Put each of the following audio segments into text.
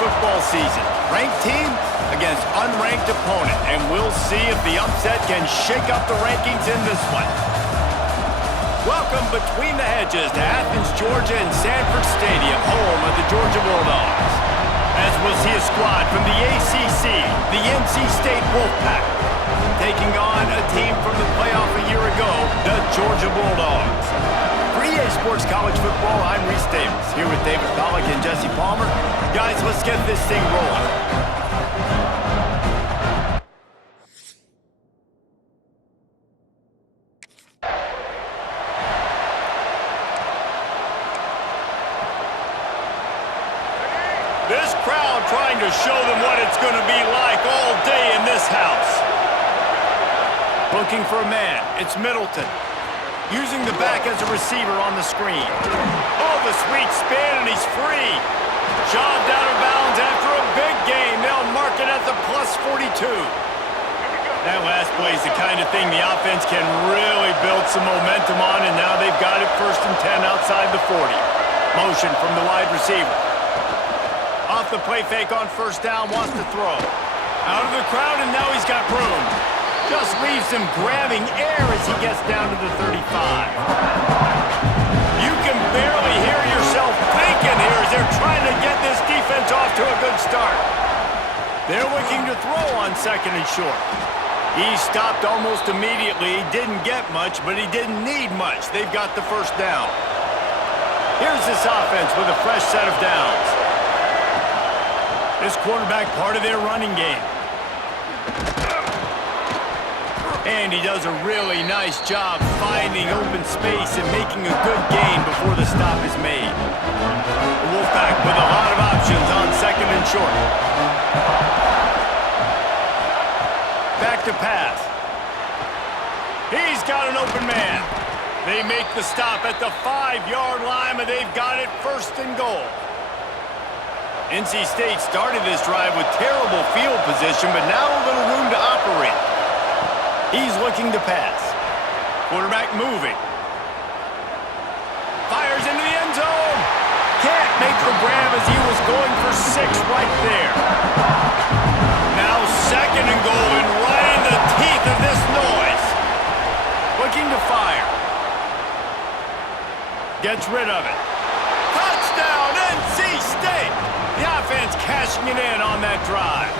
football season. Ranked team against unranked opponent, and we'll see if the upset can shake up the rankings in this one. Welcome between the hedges to Athens, Georgia and Sanford Stadium, home of the Georgia Bulldogs. As we'll see a squad from the ACC, the NC State Wolfpack, taking on a team from the playoff a year ago, the Georgia Bulldogs. For EA Sports College Football, I'm Reese Davis, here with David Pollack and Jesse Palmer. Guys, let's get this thing rolling. This crowd trying to show them what it's going to be like all day in this house. Looking for a man, it's Middleton. Using the back as a receiver on the screen. Oh, the sweet spin, and he's free. Shoved out of bounds after a big gain. They'll mark it at the plus 42. That last play is the kind of thing the offense can really build some momentum on, and now they've got it 1st and 10 outside the 40. Motion from the wide receiver. Off the play fake on 1st down, wants to throw. Out of the crowd, and now he's got room. Just leaves him grabbing air as he gets down to the 35. You can barely hear yourself thinking here as they're trying to get this defense off to a good start. They're looking to throw on 2nd and short. He stopped almost immediately. He didn't get much, but he didn't need much. They've got the 1st down. Here's this offense with a fresh set of downs. This quarterback part of their running game. And he does a really nice job finding open space and making a good gain before the stop is made. The Wolfpack with a lot of options on 2nd and short. Back to pass. He's got an open man. They make the stop at the 5-yard line, and they've got it 1st and goal. NC State started this drive with terrible field position, but now a little room to operate. He's looking to pass. Quarterback moving. Fires into the end zone. Can't make the grab as he was going for 6 right there. Now 2nd and goal, and right in the teeth of this noise. Looking to fire. Gets rid of it. Touchdown, NC State! The offense cashing it in on that drive.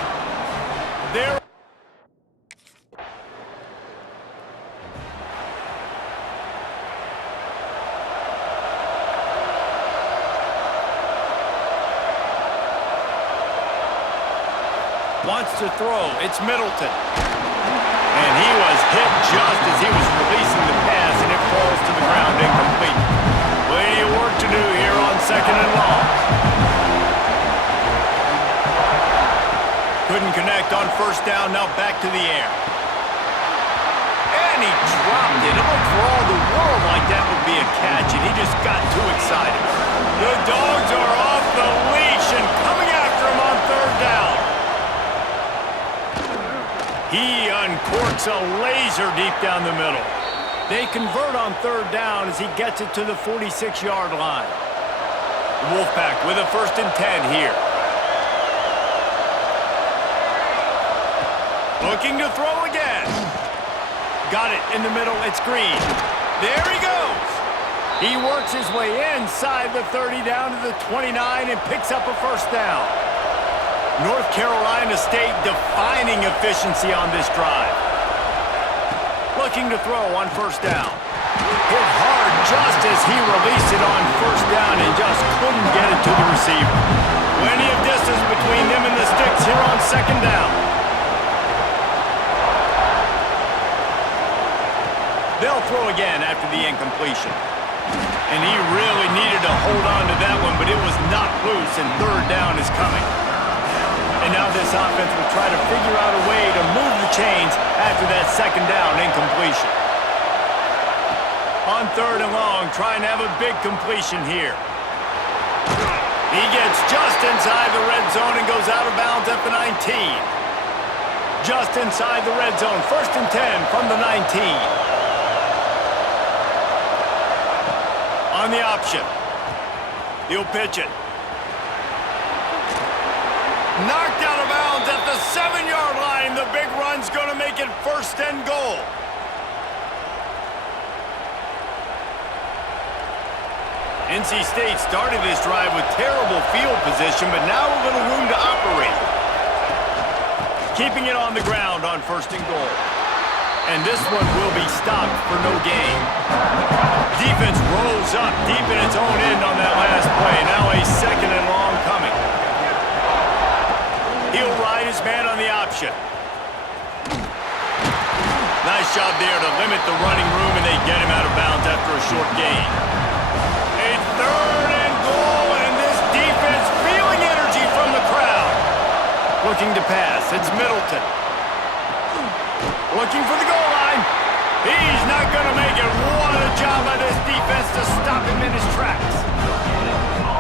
There. Wants to throw. It's Middleton. And he was hit just as he was releasing the pass, and it falls to the ground incomplete. Plenty of work to do here on 2nd and long. Couldn't connect on 1st down, now back to the air. And he dropped it. It looked for all the world like that would be a catch, and he just got too excited. The Dogs are off the leash and coming after him on 3rd down. He uncorks a laser deep down the middle. They convert on 3rd down as he gets it to the 46-yard line. The Wolfpack with a 1st and 10 here. Looking to throw again. Got it in the middle. It's Green. There he goes. He works his way inside the 30 down to the 29 and picks up a 1st down. North Carolina State defining efficiency on this drive. Looking to throw on 1st down. Hit hard just as he released it on 1st down and just couldn't get it to the receiver. Plenty of distance between them and the sticks here on 2nd down. They'll throw again after the incompletion. And he really needed to hold on to that one, but it was knocked loose, and 3rd down is coming. And now this offense will try to figure out a way to move the chains after that 2nd down incompletion. On 3rd and long, trying to have a big completion here. He gets just inside the red zone and goes out of bounds at the 19. Just inside the red zone, 1st and 10 from the 19. On the option. He'll pitch it. Knocked out of bounds at the 7-yard line. The big run's going to make it 1st and goal. NC State started this drive with terrible field position, but now a little room to operate. Keeping it on the ground on 1st and goal. And this one will be stopped for no gain. Defense rolls up deep in its own end on that last play. Now a 2nd and long coming. He'll ride his man on the option. Nice job there to limit the running room, and they get him out of bounds after a short gain. A 3rd and goal, and this defense feeling energy from the crowd. Looking to pass. It's Middleton. Looking for the goal line. He's not going to make it. What a job by this defense to stop him in his tracks.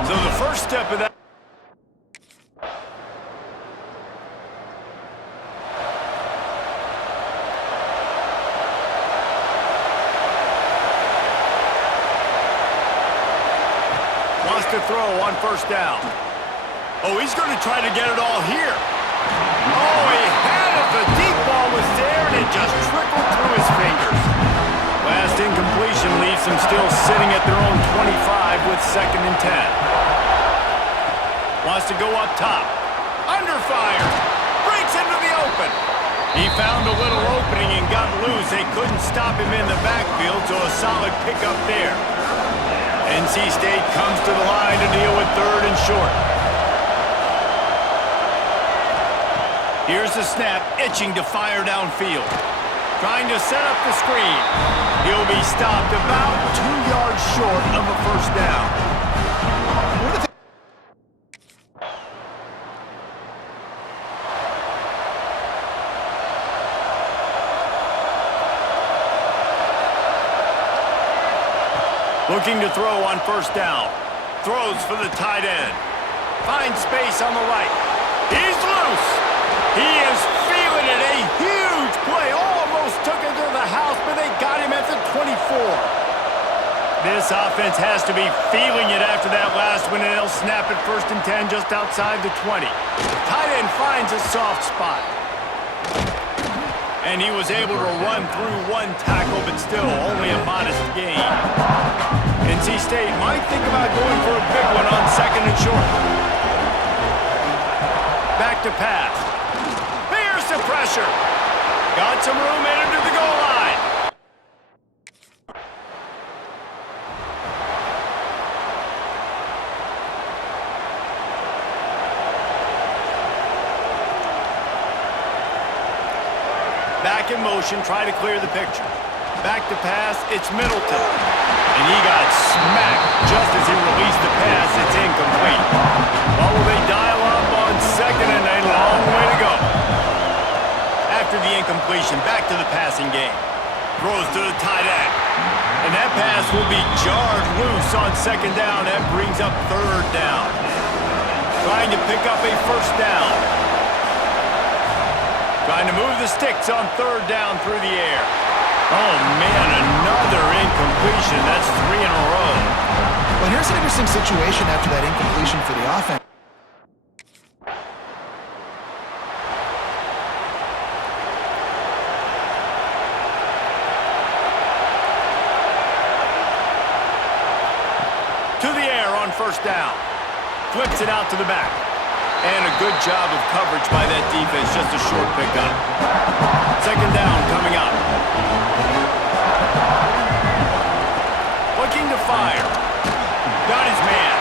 So the first step of that. Wants to throw on 1st down. Oh, he's going to try to get it all here. Oh, he had it. The deep ball was there, and it just trickled through his fingers. Last incompletion leaves them still sitting at their own 25 with 2nd and 10. Wants to go up top. Under fire. Breaks into the open. He found a little opening and got loose. They couldn't stop him in the backfield, so a solid pickup there. NC State comes to the line to deal with 3rd and short. Here's the snap, itching to fire downfield. Trying to set up the screen. He'll be stopped about 2 yards short of a 1st down. Looking to throw on 1st down. Throws for the tight end. Finds space on the right. He's loose. He is feeling it. A huge play. Almost took it to the house, but they got him at the 24. This offense has to be feeling it after that last one, and they'll snap it 1st and 10 just outside the 20. Tight end finds a soft spot. And he was able to run through 1 tackle, but still only a modest gain. NC State might think about going for a big one on 2nd and short. Back to pass. Here's the pressure. Got some room headed to the goal line. Back in motion, try to clear the picture. Back to pass, it's Middleton. And he got smacked just as he released the pass. It's incomplete. Well, will they dial up on 2nd and a long way to go? After the incompletion, back to the passing game. Throws to the tight end. And that pass will be jarred loose on 2nd down. That brings up 3rd down. Trying to pick up a 1st down. Trying to move the sticks on 3rd down through the air. Oh, man, another incompletion. That's 3 in a row. Well, here's an interesting situation after that incompletion for the offense. To the air on 1st down. Flips it out to the back. And a good job of coverage by that defense. Just a short pickup. 2nd down coming up. Looking to fire. Got his man.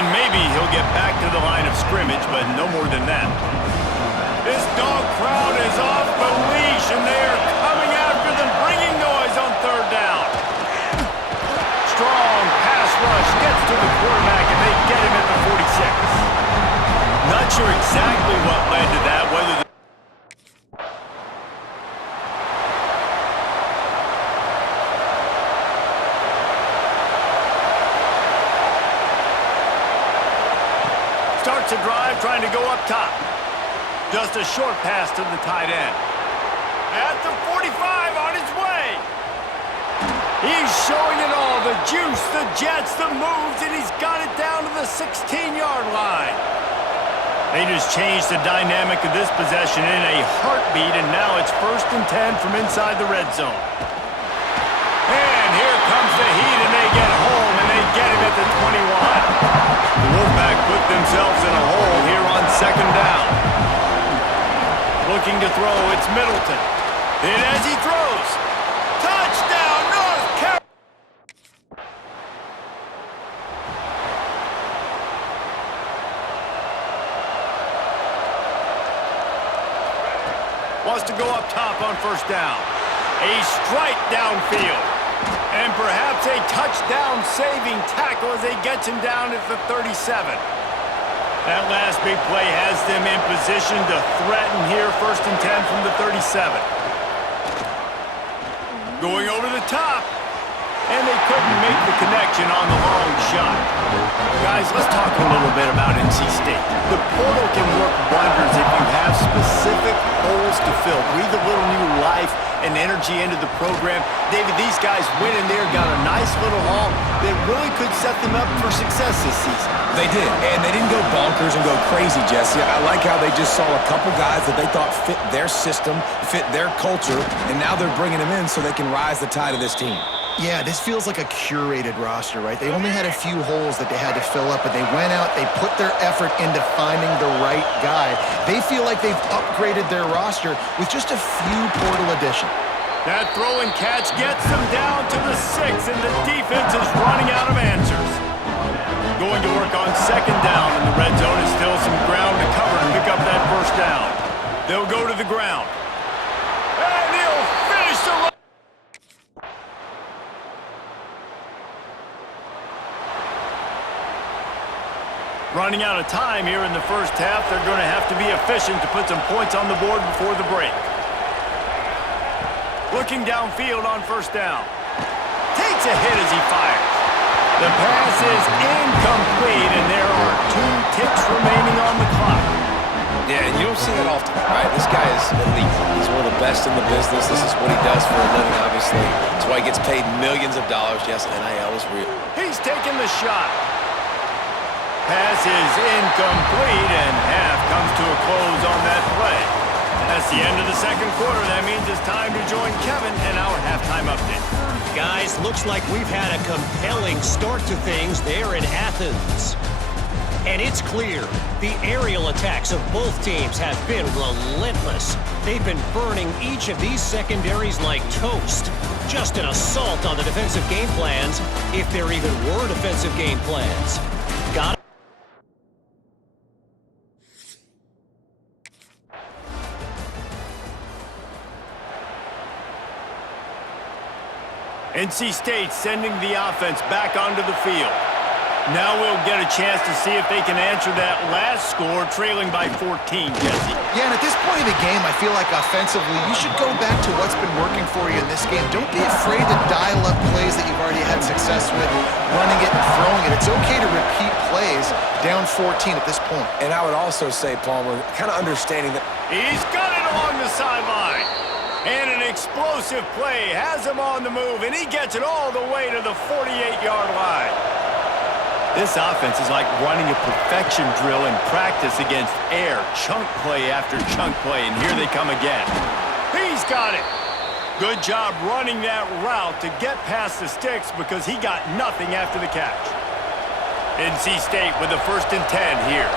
And maybe he'll get back to the line of scrimmage, but no more than that. This dog crowd is off the leash, and they are coming after them, bringing noise on 3rd down. Strong pass rush gets to the quarterback, and they get him at the 46. Not sure exactly what led to that, whether starts a drive trying to go up top. Just a short pass to the tight end. At the 45 on his way. He's showing it all, the juice, the jets, the moves, and he's got it down to the 16-yard line. They just changed the dynamic of this possession in a heartbeat, and now it's 1st and 10 from inside the red zone. And here comes the heat, and they get home, and they get him at the 21. The Wolfpack put themselves in a hole here on 2nd down. Looking to throw, it's Middleton. And as he throws, touchdown, North Carolina! Wants to go up top on 1st down. A strike downfield. And perhaps a touchdown-saving tackle as they get him down at the 37. That last big play has them in position to threaten here, 1st and 10 from the 37. Going over the top. And they couldn't make the connection on the long shot. Guys, let's talk a little bit about NC State. The portal can work wonders if you have specific holes to fill. Breathe a little new life and energy into the program. David, these guys went in there, got a nice little haul that really could set them up for success this season. They did, and they didn't go bonkers and go crazy, Jesse. I like how they just saw a couple guys that they thought fit their system, fit their culture, and now they're bringing them in so they can rise the tide of this team. Yeah, this feels like a curated roster, right? They only had a few holes that they had to fill up, but they went out, they put their effort into finding the right guy. They feel like they've upgraded their roster with just a few portal additions. That throw and catch gets them down to the 6, and the defense is running out of answers. Going to work on 2nd down, and the red zone is still some ground to cover to pick up that 1st down. They'll go to the ground. And he'll finish the run. Running out of time here in the 1st half. They're going to have to be efficient to put some points on the board before the break. Looking downfield on 1st down. Takes a hit as he fires. The pass is incomplete, and there are 2 ticks remaining on the clock. Yeah, and you don't see that often, right? This guy is elite. He's one of the best in the business. This is what he does for a living, obviously. That's why he gets paid millions of dollars. Yes, NIL is real. He's taking the shot. Pass is incomplete, and half comes to a close on that play. That's the end of the 2nd quarter. That means it's time to join Kevin in our halftime update. Guys, looks like we've had a compelling start to things there in Athens. And it's clear, the aerial attacks of both teams have been relentless. They've been burning each of these secondaries like toast. Just an assault on the defensive game plans, if there even were defensive game plans. Got NC State sending the offense back onto the field. Now we'll get a chance to see if they can answer that last score, trailing by 14, Jesse. Yeah, and at this point of the game, I feel like offensively, you should go back to what's been working for you in this game. Don't be afraid to dial up plays that you've already had success with, running it and throwing it. It's okay to repeat plays down 14 at this point. And I would also say, Palmer, kind of understanding that He's got it along the sideline. And an explosive play has him on the move, and he gets it all the way to the 48-yard line. This offense is like running a perfection drill in practice against air, chunk play after chunk play, and here they come again. He's got it. Good job running that route to get past the sticks because he got nothing after the catch. NC State with the 1st and 10 here.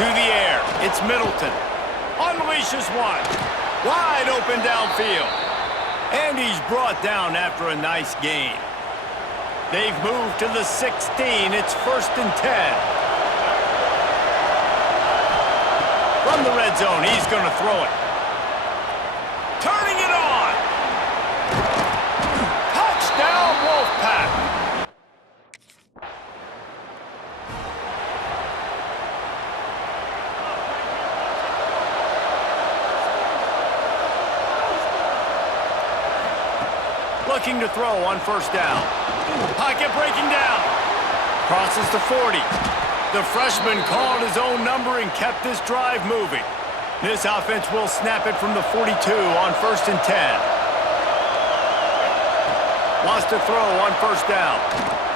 To the air, it's Middleton. Unleashes one. Wide open downfield. And he's brought down after a nice gain. They've moved to the 16. It's 1st and 10. From the red zone, he's going to throw it. Turning it on. Touchdown, Wolfpack. Looking to throw on 1st down. Pocket breaking down. Crosses the 40. The freshman called his own number and kept this drive moving. This offense will snap it from the 42 on 1st and 10. Wants to throw on 1st down.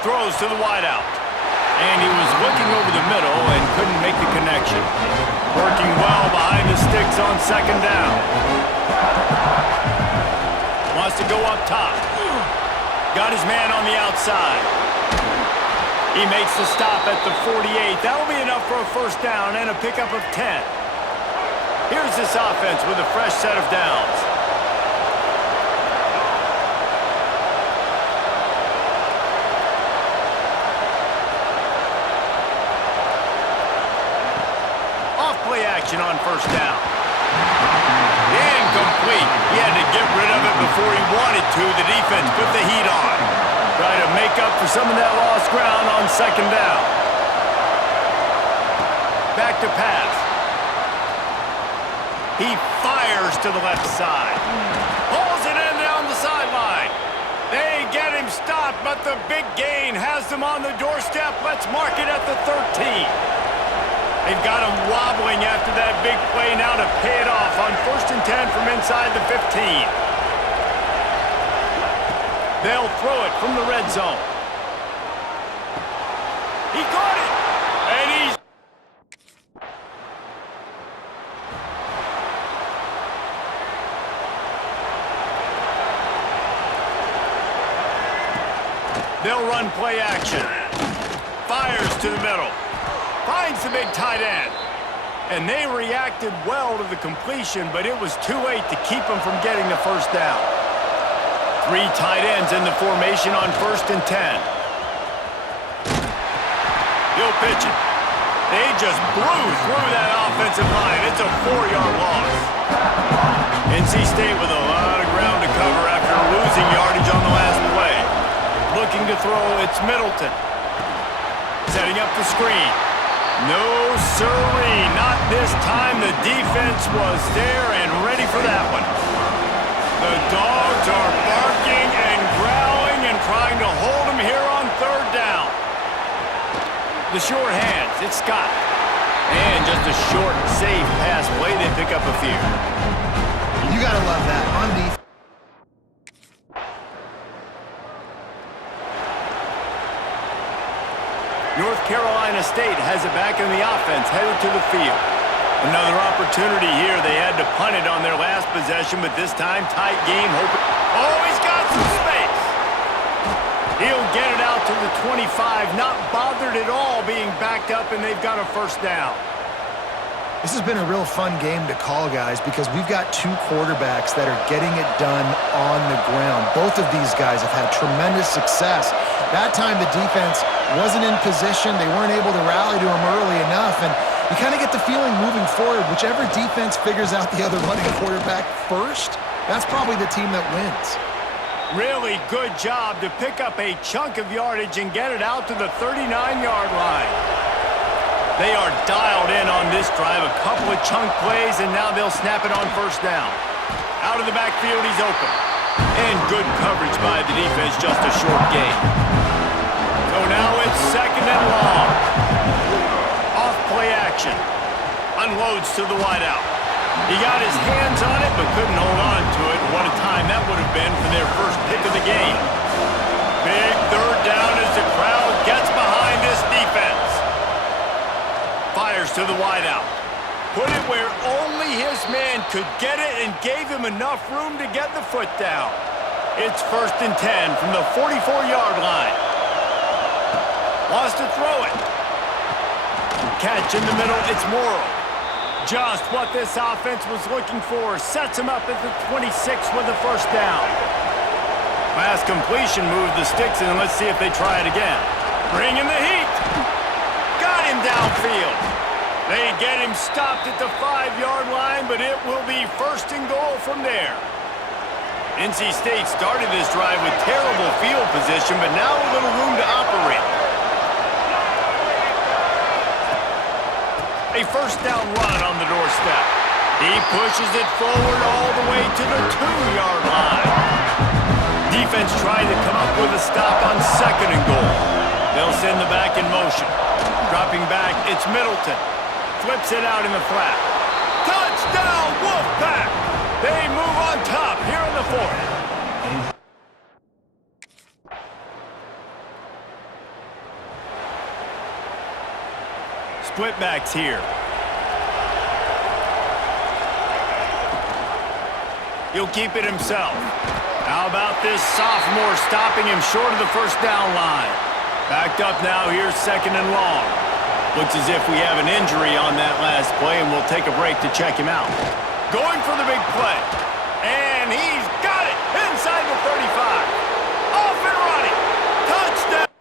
Throws to the wideout. And he was looking over the middle and couldn't make the connection. Working well behind the sticks on second down. Wants to go up top. Got his man on the outside. He makes the stop at the 48. That'll be enough for a first down and a pickup of 10. Here's this offense with a fresh set of downs. Off-play action on first down. Incomplete. He had to get rid of it before he wanted to. The defense put the heat on. Try to make up for some of that lost ground on second down. Back to pass. He fires to the left side. Pulls it in down the sideline. They get him stopped, but the big gain has them on the doorstep. Let's mark it at the 13. They've got him wobbling after that big play now to pay it off on 1st and 10 from inside the 15. They'll throw it from the red zone. He caught it, and he's... They'll run play action. Fires to the middle. Finds the big tight end. And they reacted well to the completion, but it was too late to keep them from getting the first down. 3 tight ends in the formation on 1st and 10. He'll pitch it. They just blew through that offensive line. It's a 4-yard loss. NC State with a lot of ground to cover after losing yardage on the last play. Looking to throw, it's Middleton. Setting up the screen. No sirree, not this time. The defense was there and ready for that one. The dogs are barking and growling and trying to hold him here on 3rd down. The short hands, it's Scott. And just a short, safe pass play. They pick up a few. You gotta love that. On defense. North Carolina State has it back in the offense, headed to the field. Another opportunity here. They had to punt it on their last possession, but this time, tight game. Oh, he's got some space. He'll get it out to the 25, not bothered at all being backed up, and they've got a first down. This has been a real fun game to call, guys, because we've got 2 quarterbacks that are getting it done on the ground. Both of these guys have had tremendous success. That time the defense wasn't in position. They weren't able to rally to him early enough, and you kind of get the feeling moving forward, whichever defense figures out the other running quarterback first, that's probably the team that wins. Really good job to pick up a chunk of yardage and get it out to the 39-yard line. They are dialed in on this drive. A couple of chunk plays, and now they'll snap it on first down. Out of the backfield, he's open. And good coverage by the defense, just a short gain. So now it's 2nd and long. Off play action. Unloads to the wideout. He got his hands on it, but couldn't hold on to it. What a time that would have been for their first pick of the game. Big 3rd down as the crowd gets behind this defense. Fires to the wideout. Put it where only his man could get it and gave him enough room to get the foot down. It's 1st and 10 from the 44-yard line. Wants to throw it. Catch in the middle, it's Morrow. Just what this offense was looking for. Sets him up at the 26 with the first down. Last completion moved the sticks, and let's see if they try it again. Bring in the heat. Got him downfield. They get him stopped at the 5-yard line, but it will be 1st and goal from there. NC State started this drive with terrible field position, but now a little room to operate. A first down run on the doorstep. He pushes it forward all the way to the 2-yard line. Defense trying to come up with a stop on 2nd and goal. They'll send the back in motion. Dropping back, it's Middleton. Flips it out in the flat. Touchdown, Wolfpack! They move on top here in the 4th. split backs here. He'll keep it himself. How about this sophomore stopping him short of the first down line? Backed up now, here's 2nd and long. Looks as if we have an injury on that last play, and we'll take a break to check him out. Going for the big play. And he's got it inside the 35. Off and running. Touchdown.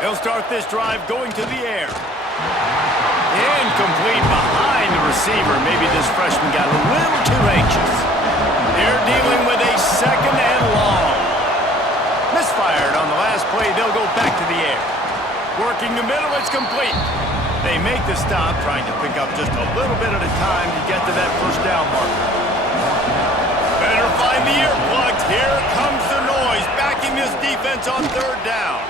He'll start this drive going to the air. Incomplete behind the receiver. Maybe this freshman got a little too anxious. They're dealing with a 2nd and long. Misfired on the last play. They'll go back to the air. Working the middle, it's complete. They make the stop, trying to pick up just a little bit at a time to get to that first down marker. Better find the earplugs. Here comes the noise, backing this defense on 3rd down.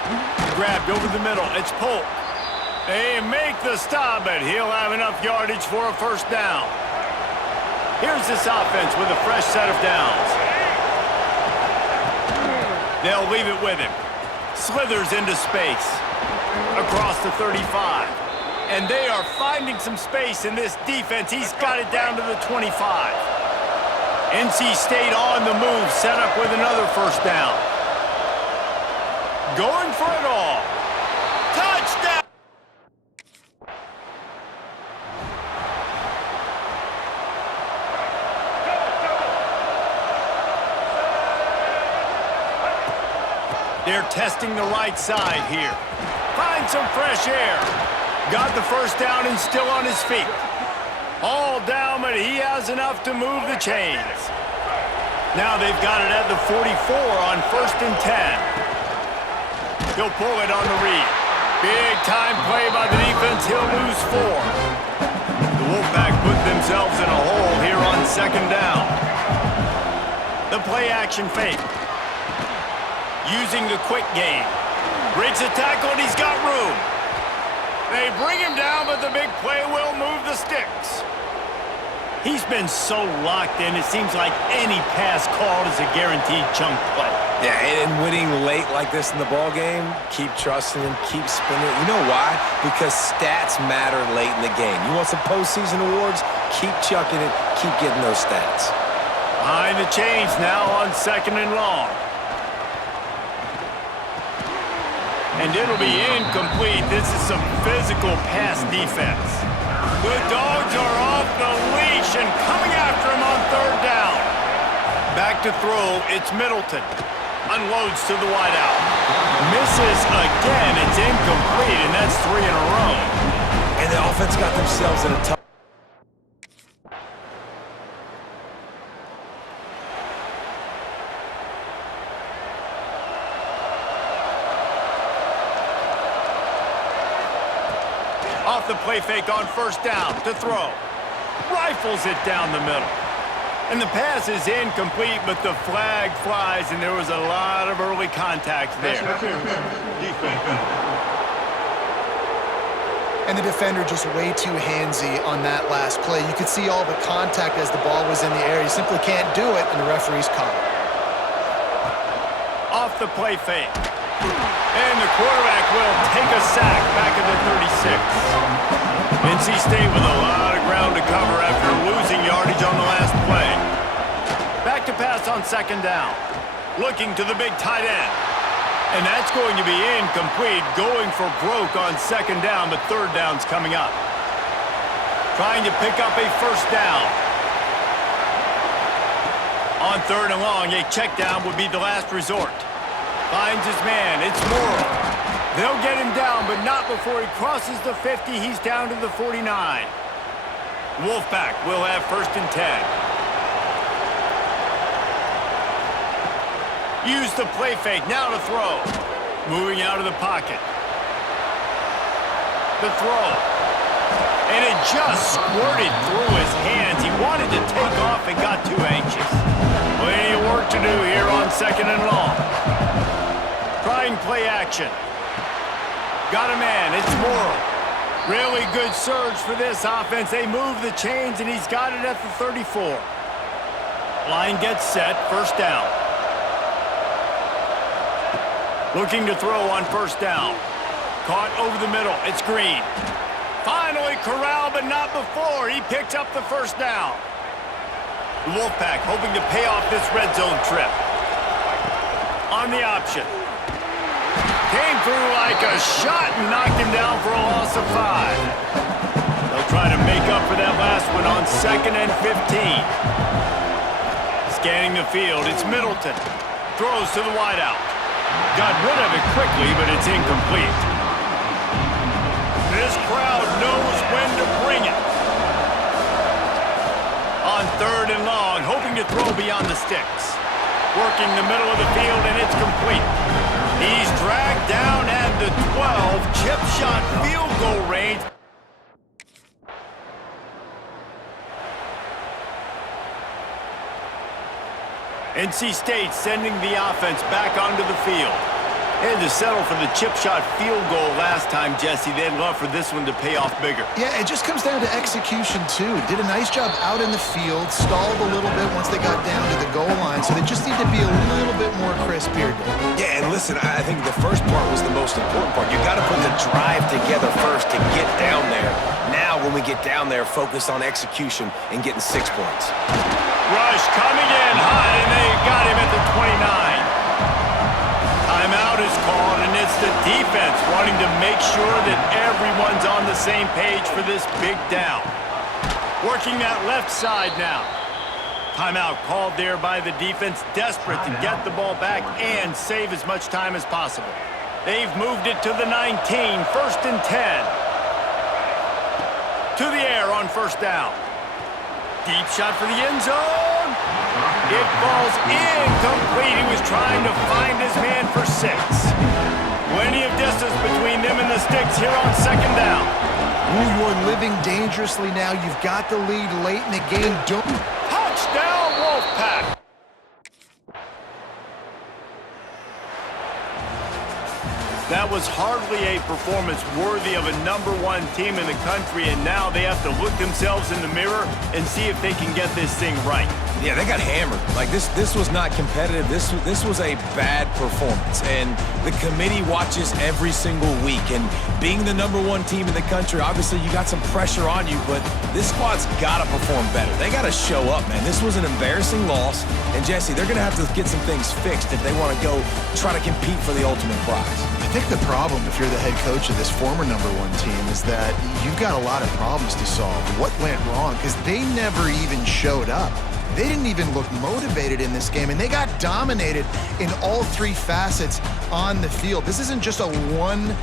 Grabbed over the middle. It's Polk. They make the stop, but he'll have enough yardage for a first down. Here's this offense with a fresh set of downs. They'll leave it with him. Slithers into space. Across the 35. And they are finding some space in this defense. He's got it down to the 25. NC State on the move, set up with another first down. Going for it all. Touchdown! They're testing the right side here. Find some fresh air. Got the first down and still on his feet. All down, but he has enough to move the chains. Now they've got it at the 44 on 1st and 10. He'll pull it on the read. Big time play by the defense. He'll lose 4. The Wolfpack put themselves in a hole here on 2nd down. The play action fake. Using the quick game. Breaks the tackle and he's got room. They bring him down, but the big play will move the sticks. He's been so locked in, it seems like any pass called is a guaranteed chunk play. Yeah, and winning late like this in the ball game, keep trusting him, keep spinning. You know why? Because stats matter late in the game. You want some postseason awards? Keep chucking it, keep getting those stats. Behind the chains now on 2nd and long. And it'll be incomplete. This is some physical pass defense. The Dogs are off the leash and coming after him on 3rd down. Back to throw, it's Middleton. Unloads to the wideout. Misses again, it's incomplete, and that's 3 in a row. And the offense got themselves in a tough... Off the play fake on 1st down to throw. Rifles it down the middle. And the pass is incomplete, but the flag flies, and there was a lot of early contact there. And the defender just way too handsy on that last play. You could see all the contact as the ball was in the air. You simply can't do it, and the referee's caught it. Off the play fake. And the quarterback will take a sack back at the 36. NC State with a lot of ground to cover after losing yardage on the last play. Back to pass on 2nd down. Looking to the big tight end. And that's going to be incomplete. Going for broke on 2nd down, but 3rd down's coming up. Trying to pick up a first down. On 3rd and long, a check down would be the last resort. Finds his man. It's Morrill. They'll get him down, but not before he crosses the 50. He's down to the 49. Wolfpack will have 1st and 10. Use the play fake. Now to throw. Moving out of the pocket. The throw. And it just squirted through his hands. He wanted to take off and got too anxious. Plenty of work to do here on 2nd and long. Trying play action. Got a man. It's Morrill. Really good surge for this offense. They move the chains, and he's got it at the 34. Line gets set, first down. Looking to throw on first down. Caught over the middle, it's Green. Finally corralled, but not before. He picked up the first down. The Wolfpack hoping to pay off this red zone trip. On the option. Came through like a shot and knocked him down for a loss of 5. They'll try to make up for that last one on 2nd and 15. Scanning the field, it's Middleton. Throws to the wideout. Got rid of it quickly, but it's incomplete. This crowd knows when to bring it. On 3rd and long, hoping to throw beyond the sticks. Working the middle of the field, and it's complete. He's dragged down at the 12, chip shot field goal range. NC State sending the offense back onto the field. They had to settle for the chip shot field goal last time, Jesse. They'd love for this one to pay off bigger. Yeah, it just comes down to execution, too. Did a nice job out in the field, stalled a little bit once they got down to the goal line, so they just need to be a little bit more crisp here. Yeah, and listen, I think the first part was the most important part. You got to put the drive together first to get down there. Now, when we get down there, focus on execution and getting 6 points. Rush coming in hot, and they got him at the 29. Timeout is called, and it's the defense wanting to make sure that everyone's on the same page for this big down. Working that left side now. Timeout called there by the defense, desperate to get the ball back and save as much time as possible. They've moved it to the 19, 1st and 10. To the air on first down. Deep shot for the end zone. It falls incomplete. He was trying to find his man for 6. Plenty of distance between them and the sticks here on 2nd down. Ooh, you're living dangerously now. You've got the lead late in the game. Touchdown, Wolfpack. That was hardly a performance worthy of a #1 team in the country, and now they have to look themselves in the mirror and see if they can get this thing right. Yeah, they got hammered. Like, this was not competitive. This was a bad performance, and the committee watches every single week. And being the #1 team in the country, obviously you got some pressure on you, but this squad's got to perform better. They got to show up, man. This was an embarrassing loss, and Jesse, they're going to have to get some things fixed if they want to go try to compete for the ultimate prize. I think the problem, if you're the head coach of this former #1 team, is that you've got a lot of problems to solve. What went wrong? Because they never even showed up. They didn't even look motivated in this game, and they got dominated in all 3 facets on the field. This isn't just a one